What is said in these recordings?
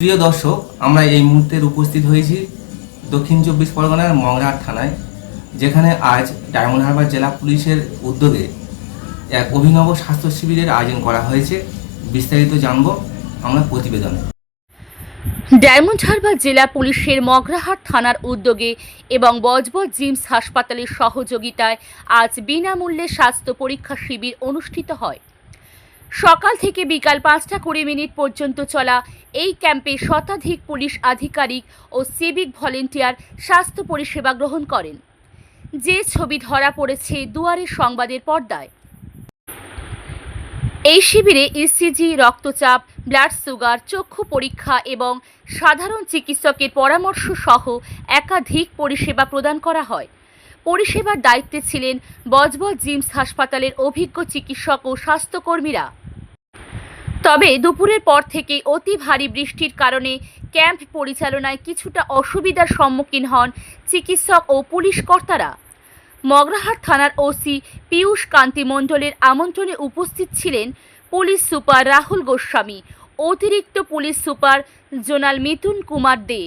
প্রিয় দর্শক, আমরা এই মুহূর্তের উপস্থিত হয়েছি দক্ষিণ চব্বিশ পরগনার মংরাহাট থানায়, যেখানে আজ ডায়মন্ড হারবার জেলা পুলিশের উদ্যোগে এক অভিনব স্বাস্থ্য শিবিরের আয়োজন করা হয়েছে। বিস্তারিত জানব আমরা প্রতিবেদনে। ডায়মন্ড হারবার জেলা পুলিশের মগরাহাট থানার উদ্যোগে এবং বজবজ জিমস হাসপাতালের সহযোগিতায় আজ বিনামূল্যে স্বাস্থ্য পরীক্ষা শিবির অনুষ্ঠিত হয়। সকাল থেকে বিকাল পাঁচটা কুড়ি মিনিট পর্যন্ত চলা এই ক্যাম্পে শতাধিক পুলিশ আধিকারিক ও সিভিক ভলেন্টিয়ার স্বাস্থ্য পরিষেবা গ্রহণ করেন। যে ছবি ধরা পড়েছে দুয়ারের সংবাদের পর্দায়। এই শিবিরে ইসিজি রক্তচাপ, ব্লাড সুগার, চক্ষু পরীক্ষা এবং সাধারণ চিকিৎসকের পরামর্শ সহ একাধিক পরিষেবা প্রদান করা হয়। পরিষেবার দায়িত্বে ছিলেন বজবজ জিমস হাসপাতালের অভিজ্ঞ চিকিৎসক ও স্বাস্থ্যকর্মীরা। তবে দুপুরের পর থেকে অতি ভারী বৃষ্টির কারণে ক্যাম্প পরিচালনায় কিছুটা অসুবিধার সম্মুখীন হন চিকিৎসক ও পুলিশ কর্তারা। মগরাহাট থানার ওসি পীয়ূষ কান্তি মণ্ডলের আমন্ত্রণে উপস্থিত ছিলেন পুলিশ সুপার রাহুল গোস্বামী, অতিরিক্ত police super zonal Mithun Kumar De,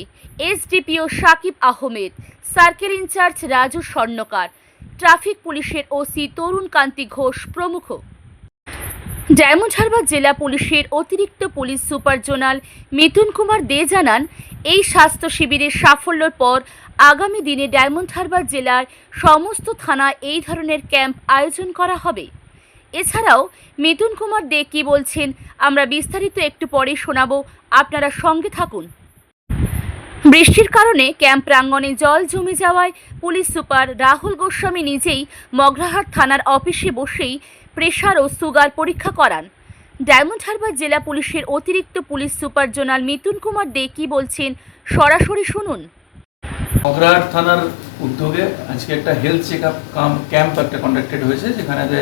SDPO Sakib Ahmed circle in charge Raju Swarnakar. Traffic পুলিশের ওসি তরুণ কান্তি ঘোষ প্রমুখ। ডায়মন্ড হারবার জেলা পুলিশের অতিরিক্ত police super zonal Mithun Kumar De জানান, এই স্বাস্থ্য শিবিরের সাফল্যের পর আগামী দিনে ডায়মন্ড হারবার জেলার সমস্ত থানা এই ধরনের ক্যাম্প আয়োজন করা হবে। এছাড়াও মিথুন কুমার দে কি বলছেন, আমরা বিস্তারিত একটু পরে শোনাব। আপনারা সঙ্গে থাকুন। বৃষ্টির কারণে ক্যাম্প প্রাঙ্গণে জল জমে যাওয়ায় পুলিশ সুপার রাহুল গোস্বামী নিজেই মগরাহাট থানার অফিসে বসেই প্রেশার ও সুগার পরীক্ষা করান। ডায়মন্ড হারবার জেলা পুলিশের অতিরিক্ত police super zonal Mithun Kumar De কি বলছেন, সরাসরি শুনুন। মগরাহাট থানার উদ্যোগে আজকে একটা হেলথ চেক আপ ক্যাম্প একটা কন্ডাক্টেড হয়েছে, যেখানে যে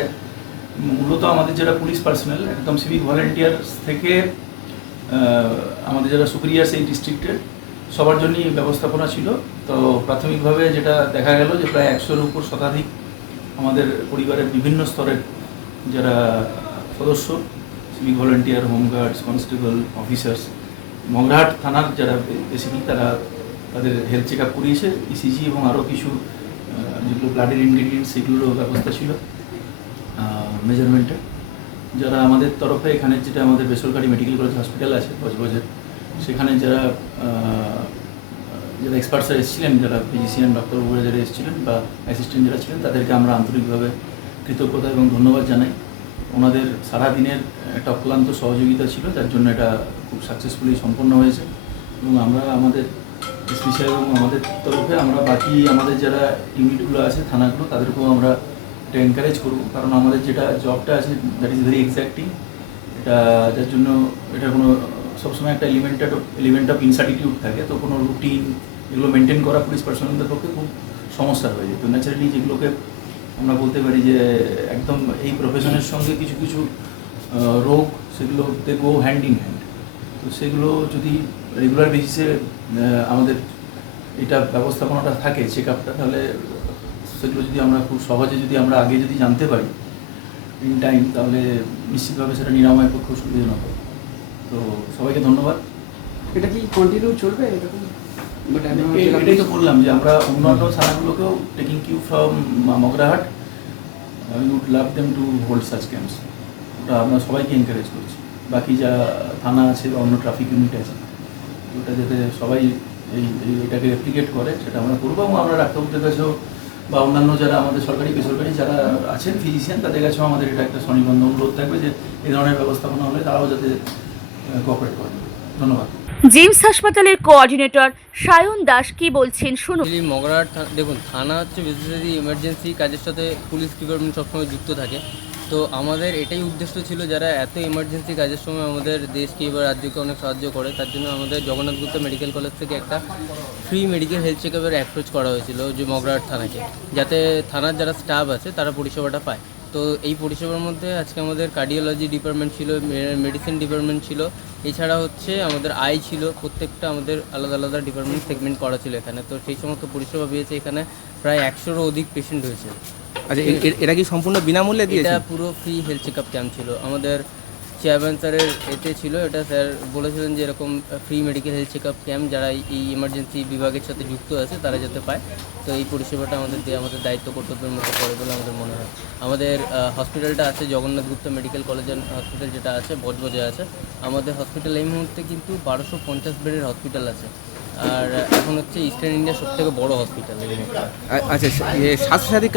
মূলত আমাদের যারা পুলিশ পার্সোনাল একদম সিভিক ভলেন্টিয়ার্স থেকে আমাদের যারা সুপিরিয়ার্স এই ডিস্ট্রিক্টের সবার জন্যই ব্যবস্থাপনা ছিল। তো প্রাথমিকভাবে যেটা দেখা গেল যে প্রায় একশোর উপর শতাধিক আমাদের পরিবারের বিভিন্ন স্তরের যারা সদস্য civic volunteer home guards constable officers Magrahat থানার যারা বেসিক্যালি তারা তাদের হেলথ চেক আপ করিয়েছে ইসিজি এবং আরও কিছু যেগুলো ব্লাডের ইনগ্রিডিয়েন্টস সেগুলোরও ব্যবস্থা ছিল মেজারমেন্টে যারা আমাদের তরফে এখানে যেটা আমাদের বেসরকারি মেডিকেল কলেজ হসপিটাল আছে, বজবজের সেখানে যারা যারা এক্সপার্টসরা এসেছিলেন, যারা ফিজিশিয়ান ডক্টরবাবুরা যারা এসেছিলেন বা অ্যাসিস্ট্যান্ট যারা ছিলেন, তাদেরকে আমরা আন্তরিকভাবে কৃতজ্ঞতা এবং ধন্যবাদ জানাই। ওনাদের সারাদিনের একটা অক্লান্ত সহযোগিতা ছিল, যার জন্য এটা খুব সাকসেসফুলি সম্পন্ন হয়েছে। এবং আমরা আমাদের এসপি সাহেব এবং আমাদের তরফে আমরা বাকি আমাদের যারা ইউনিটগুলো আছে, থানাগুলো, তাদেরকেও আমরা এটা এনকারেজ করব। কারণ আমাদের যেটা জবটা আছে দ্যাট ইজ ভেরি এক্স্যাক্টিং এটা, যার জন্য এটা কোনো সবসময় একটা এলিমেন্টেড এলিমেন্ট অফ ইনসার্টিটিউড থাকে। তো কোনো রুটিন এগুলো মেনটেন করা পুলিশ পার্সোনালদের পক্ষে খুব সমস্যা হয়ে যায়। তো ন্যাচারালি যেগুলোকে আমরা বলতে পারি যে একদম এই প্রফেশনের সঙ্গে কিছু কিছু রোগ সেগুলো they go hand in hand তো সেগুলো যদি রেগুলার বেসিসে আমাদের এটা ব্যবস্থাপনাটা থাকে চেক আপটা তাহলে সেগুলো যদি আমরা খুব সহজে যদি আমরা আগে যদি জানতে পারি ইন টাইম তাহলে নিশ্চিতভাবে সেটা নিরাময় পক্ষে সুবিধাজনক হবে। তো সবাইকে ধন্যবাদ। এটা কি কন্টিনিউ চলবে এরকম? এটাই তো বললাম যে আমরা অন্যান্য থানাগুলোকেও taking cue from Magrahat. We would love them to hold such camps ওটা আমরা সবাইকে এনকারেজ করছি। বাকি যা থানা আছে বা অন্য ট্রাফিক ইউনিট আছে ওটা যাতে সবাই এই এটাকে রেপ্লিকেট করে সেটা আমরা করব এবং আমরা ডাক্তারবাবুদের কাছেও বা অন্যান্য যারা আমাদের সরকারি বেসরকারি যারা আছেন ফিজিশিয়ান তাদের কাছেও আমাদের এটা একটা স্বনিবন্ধ অনুরোধ থাকবে যে এই ধরনের ব্যবস্থাপনা হলে তারাও যাতে কোঅপারেট করেন। ধন্যবাদ। জিমস হাসপাতালের কোঅর্ডিনেটর সায়ন দাস কি বলছেন শুনুন। থা- দেখুন থানা হচ্ছে বেসিক্যালি ইমার্জেন্সি কাজের সাথে পুলিশ ডিপার্টমেন্ট সবসময় যুক্ত থাকে। তো আমাদের এটাই উদ্দেশ্য ছিল যারা এত ইমার্জেন্সি কাজের সময় আমাদের দেশকে বা রাজ্যকে অনেক সাহায্য করে তার জন্য আমাদের জগন্নাথ গুপ্ত মেডিকেল কলেজ থেকে একটা ফ্রি মেডিকেল হেলথ চেকআপের অ্যাপ্রোচ করা হয়েছিল যে মগরাহাট থানাকে যাতে থানার যারা স্টাফ আছে তারা পরিষেবাটা পায়। তো এই পরিষেবার মধ্যে আজকে আমাদের কার্ডিওলজি ডিপার্টমেন্ট ছিল মেডিসিন ডিপার্টমেন্ট ছিল এছাড়া হচ্ছে আমাদের আই ছিল প্রত্যেকটা আমাদের আলাদা আলাদা ডিপার্টমেন্ট সেগমেন্ট করা ছিল এখানে। তো সেই সমস্ত পরিষেবা পেয়েছে এখানে প্রায় একশোরও অধিক পেশেন্ট হয়েছে আচ্ছা এটা কি সম্পূর্ণ বিনামূল্যে দিয়েছে? এটা পুরো free health check up camp ছিল। আমাদের চেয়ারম্যান স্যারের এতে ছিল, এটা স্যার বলেছিলেন যে এরকম free medical health check up camp যারা এই- ইমার্জেন্সি বিভাগের সাথে যুক্ত আছে, তারা যাতে পায়। তো এই পরিষেবাটা আমাদের দিয়ে, আমাদের দায়িত্ব কর্তব্যের মতো করে বলে আমাদের মনে হয়। আমাদের হসপিটালটা আছে, Jagannath Gupta medical college hospital যেটা আছে, বজবজে আছে। আমাদের হসপিটাল এই মুহূর্তে কিন্তু বারোশো পঞ্চাশ বেডের হসপিটাল আছে। আর এখন হচ্ছে ইস্টার্ন ইন্ডিয়ার সব থেকে বড় হসপিটাল আচ্ছা স্বাস্থ্যসাথী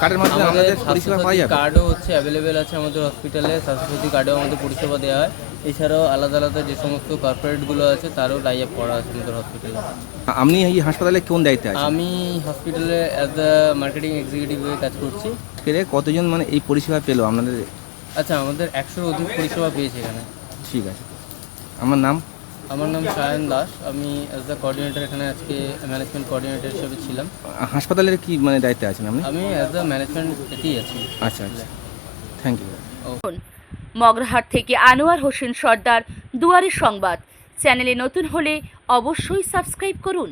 কার্ডের মাধ্যমে আমাদের পরিষেবা পাওয়া যাবে? কার্ডও হচ্ছে অ্যাভেলেবেল আছে আমাদের হসপিটালে স্বাস্থ্যসাথী কার্ডেও আমাদের পরিষেবা দেওয়া হয়। এছাড়াও আলাদা আলাদা যে সমস্ত কর্পোরেটগুলো আছে তারও টাই আপ করা আছে আমাদের হসপিটালে আপনি এই হাসপাতালে কোন দায়িত্বে আছেন? আমি হসপিটালে অ্যাজ দ্য মার্কেটিং এক্সিকিউটিভ হয়ে কাজ করছি। কতজন মানে এই পরিষেবা পেল আপনাদের? আচ্ছা আমাদের একশোর অধিক পরিষেবা পেয়েছে এখানে। ঠিক আছে। আমার নাম আমার নাম সায়ন দাস। আমি অ্যাজ দ্য কোঅর্ডিনেটর এখানে আজকে ম্যানেজমেন্ট কোঅর্ডিনেটর হিসেবে ছিলাম। হাসপাতালের কি মানে দায়িত্বে আছেন আপনি? আমি অ্যাজ দ্য ম্যানেজমেন্ট এতেই আছি। আচ্ছা আচ্ছা। থ্যাংক ইউ মগরাহাট থেকে আনোয়ার হোসেন সর্দার দুয়ারের সংবাদ। চ্যানেলে নতুন হলে অবশ্যই সাবস্ক্রাইব করুন।